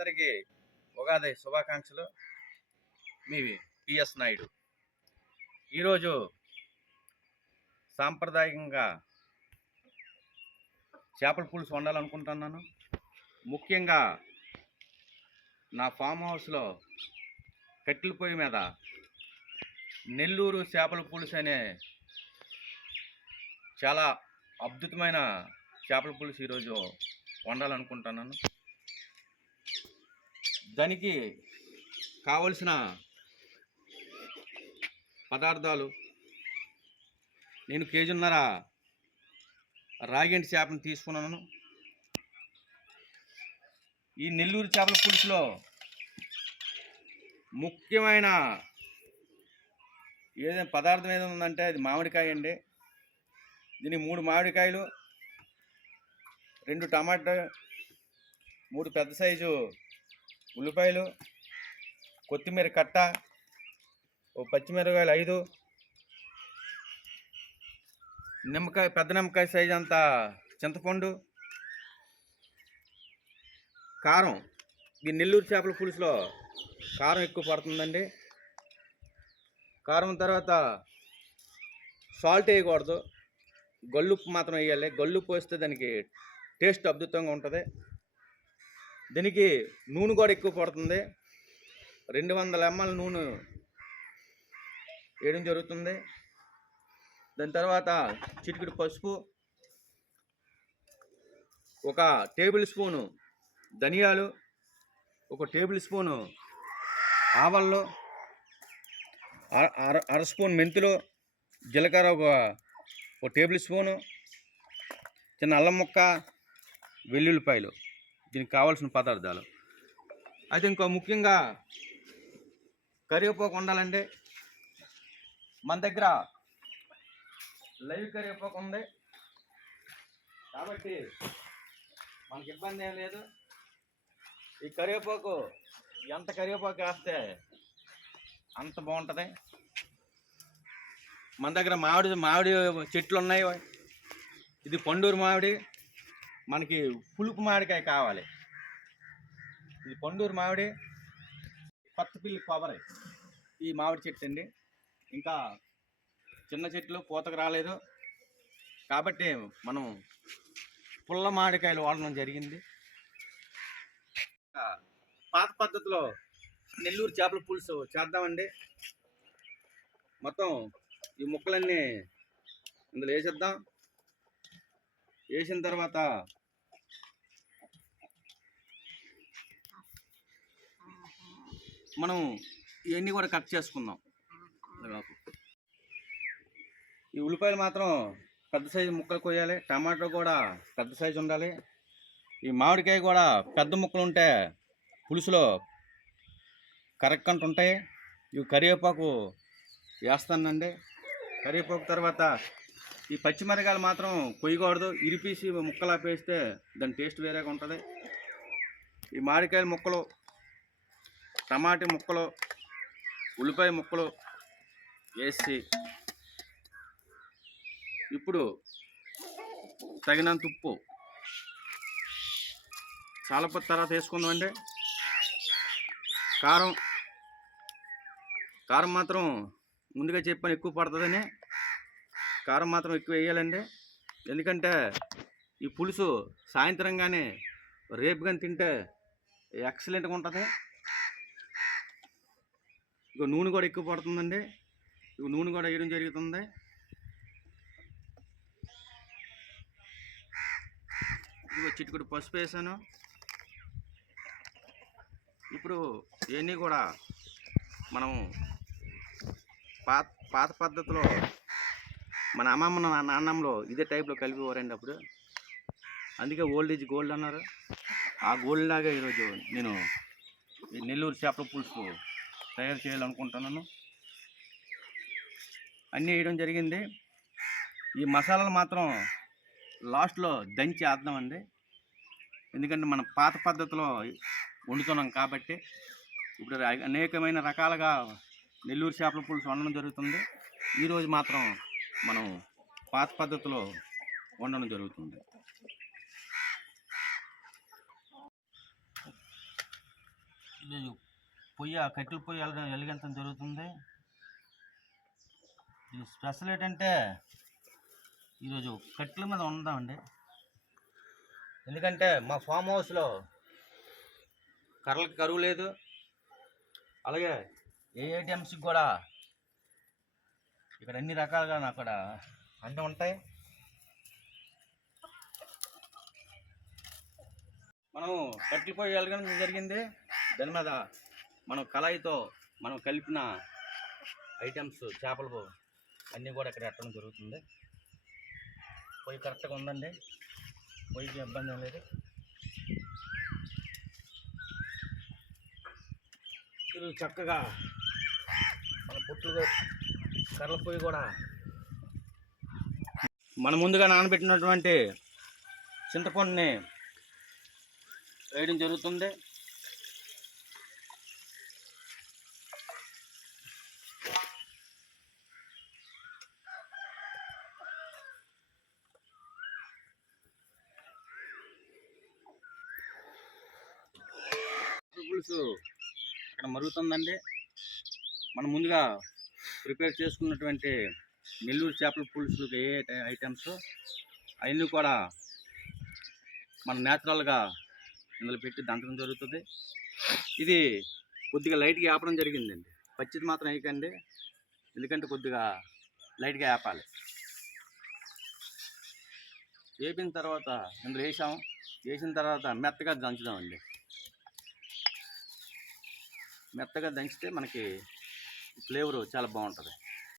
అందరికీ ఉగాది శుభాకాంక్షలు. మీ పిఎస్ నాయుడు. ఈరోజు సాంప్రదాయకంగా చేపల పులుసు వండాలనుకుంటున్నాను. ముఖ్యంగా నా ఫామ్ హౌస్లో కట్టెల పొయ్యి మీద నెల్లూరు చేపల పులుసు అనే చాలా అద్భుతమైన చేపల పులుసు ఈరోజు వండాలనుకుంటున్నాను. దానికి కావలసిన పదార్థాలు, నేను కేజీన్నర రాగంటి చేపను తీసుకున్నాను. ఈ నెల్లూరు చేపల పులుసులో ముఖ్యమైన ఏదైనా పదార్థం ఏదైనా ఉందంటే అది మామిడికాయ అండి. దీనికి 3 మామిడికాయలు, 2 టమాటా, 3 పెద్ద సైజు ఉల్లిపాయలు, కొత్తిమీర కట్ట, పచ్చిమిరపకాయలు 5, నిమ్మకాయ, పెద్ద నిమ్మకాయ సైజు అంత చింతపండు, కారం. ఈ నెల్లూరు చేపల పులుసులో కారం ఎక్కువ పడుతుందండి. కారం తర్వాత సాల్ట్ వేయకూడదు, గల్లుప్పు మాత్రం వేయాలి. గల్లుప్పు వేస్తే దానికి టేస్ట్ అద్భుతంగా ఉంటుంది. దీనికి నూనె కూడా ఎక్కువ పడుతుంది. 200 ml నూనె వేయడం జరుగుతుంది. దాని తర్వాత చిటికెడు పసుపు, 1 టేబుల్ స్పూను ధనియాలు, 1 టేబుల్ స్పూను ఆవాళ్ళు, అర స్పూన్ మెంతులు, జీలకర్ర 1 టేబుల్ స్పూను, చిన్న అల్లం ముక్క, వెల్లుల్లిపాయలు. దీనికి కావాల్సిన పదార్థాలు. అయితే ఇంకో ముఖ్యంగా కరివేపాకు ఉండాలండి. మన దగ్గర లైవ్ కరివేపాకు ఉంది కాబట్టి మనకి ఇబ్బంది ఏం లేదు. ఈ కరివేపాకు ఎంత కరివేపాకు వేస్తే అంత బాగుంటుంది. మన దగ్గర మామిడి చెట్లు ఉన్నాయి. ఇది పండూరు మామిడి. మనకి పులుపు మామిడికాయ కావాలి. ఇది పండూరు మామిడి, కొత్తపిల్లి కొబ్బరి ఈ మామిడి చెట్టు అండి. ఇంకా చిన్న చెట్లు పూతకు రాలేదు కాబట్టి మనం పుల్ల మామిడికాయలు వాడడం జరిగింది. పాత పద్ధతిలో నెల్లూరు చేపల పులుసు చేద్దామండి. మొత్తం ఈ ముక్కలన్నీ ఇందులో వేసేద్దాం. వేసిన తర్వాత మనం ఇవన్నీ కూడా కట్ చేసుకుందాం. ఈ ఉల్లిపాయలు మాత్రం పెద్ద సైజు ముక్కలు కొయ్యాలి. టమాటో కూడా పెద్ద సైజు ఉండాలి. ఈ మామిడికాయ కూడా పెద్ద ముక్కలు ఉంటే పులుసులో కరెక్ట్ ఉంటాయి. ఇవి కరివేపాకు వేస్తానండి. కరివేపాకు తర్వాత ఈ పచ్చిమిరకాయలు మాత్రం కొయ్యకూడదు, ఇరిపీసి ముక్కలా పేస్తే దాని టేస్ట్ వేరేగా ఉంటుంది. ఈ మామిడికాయల ముక్కలు, టమాటా ముక్కలు, ఉల్లిపాయ ముక్కలు వేసి ఇప్పుడు తగినంత ఉప్పు, చాలా తర్వాత వేసుకుందామండి. కారం మాత్రం ముందుగా చెప్పాను ఎక్కువ పడుతుందని. కారం మాత్రం ఎక్కువ వేయాలండి. ఎందుకంటే ఈ పులుసు సాయంత్రం కానీ రేపు కానీ తింటే ఎక్సలెంట్గా ఉంటుంది. ఇక నూనె కూడా ఎక్కువ పడుతుందండి. ఇక నూనె కూడా వేయడం జరుగుతుంది. ఇదిగో చిటికెడు పసుపు వేసాను. ఇప్పుడు ఇవన్నీ కూడా మనం పాత పద్ధతిలో మన అమ్మమ్మ నాన్నమ్మలో ఇదే టైప్లో కలిపివారండి అప్పుడు. అందుకే ఓల్డ్ ఈజ్ గోల్డ్ అన్నారు. ఆ గోల్డ్ లాగా ఈరోజు నేను ఈ నెల్లూరు చేపల పులుసు తయారు చేయాలనుకుంటున్నాను. అన్నీ వేయడం జరిగింది. ఈ మసాలాలు మాత్రం లాస్ట్లో దంచి వేద్దామండి. ఎందుకంటే మనం పాత పద్ధతిలో వండుతున్నాం కాబట్టి. ఇప్పుడు అనేకమైన రకాలుగా నెల్లూరు చేపల పులుసు వండడం జరుగుతుంది. ఈరోజు మాత్రం మనం పాత పద్ధతిలో వండడం జరుగుతుంది. ఈరోజు కట్టెల పొయ్యి వెలిగించడం జరుగుతుంది. ఇది స్పెషల్ ఏంటంటే ఈరోజు కట్టెల మీద ఉందామండి. ఎందుకంటే మా ఫామ్ హౌస్లో కర్రలకు కరువు లేదు. అలాగే ఏ ఐటమ్స్కి కూడా ఇక్కడ అన్ని రకాలుగా అక్కడ అన్నీ ఉంటాయి. మనం కట్టెల పొయ్యి వెలగడం జరిగింది. దాని మీద మనం కళాయితో మనం కలిపిన ఐటమ్స్ చేపలు అన్నీ కూడా ఇక్కడ పెట్టడం జరుగుతుంది. పొయ్యి కరెక్ట్గా ఉందండి, పొయ్యికి ఇబ్బంది ఏం లేదు. ఇది చక్కగా మన పుట్టుగా కర్రల పొయ్యి కూడా మనం ముందుగా నానబెట్టినటువంటి చింతపండుని వేయడం జరుగుతుంది. పులుసు అక్కడ మరుగుతుందండి. మనం ముందుగా ప్రిపేర్ చేసుకున్నటువంటి నెల్లూరు చేపల పులుసుకి ఏ ఐటమ్స్ అవన్నీ కూడా మనం న్యాచురల్గా ఇందులో పెట్టి దంచడం జరుగుతుంది. ఇది కొద్దిగా లైట్గా ఆపడం జరిగిందండి. పచ్చిది మాత్రం వేయకండి, ఎందుకంటే కొద్దిగా లైట్గా ఆపాలి. వేపిన తర్వాత ఇందులో వేసిన తర్వాత మెత్తగా దంచుదామండి. మెత్తగా దంచితే మనకి ఫ్లేవరు చాలా బాగుంటుంది.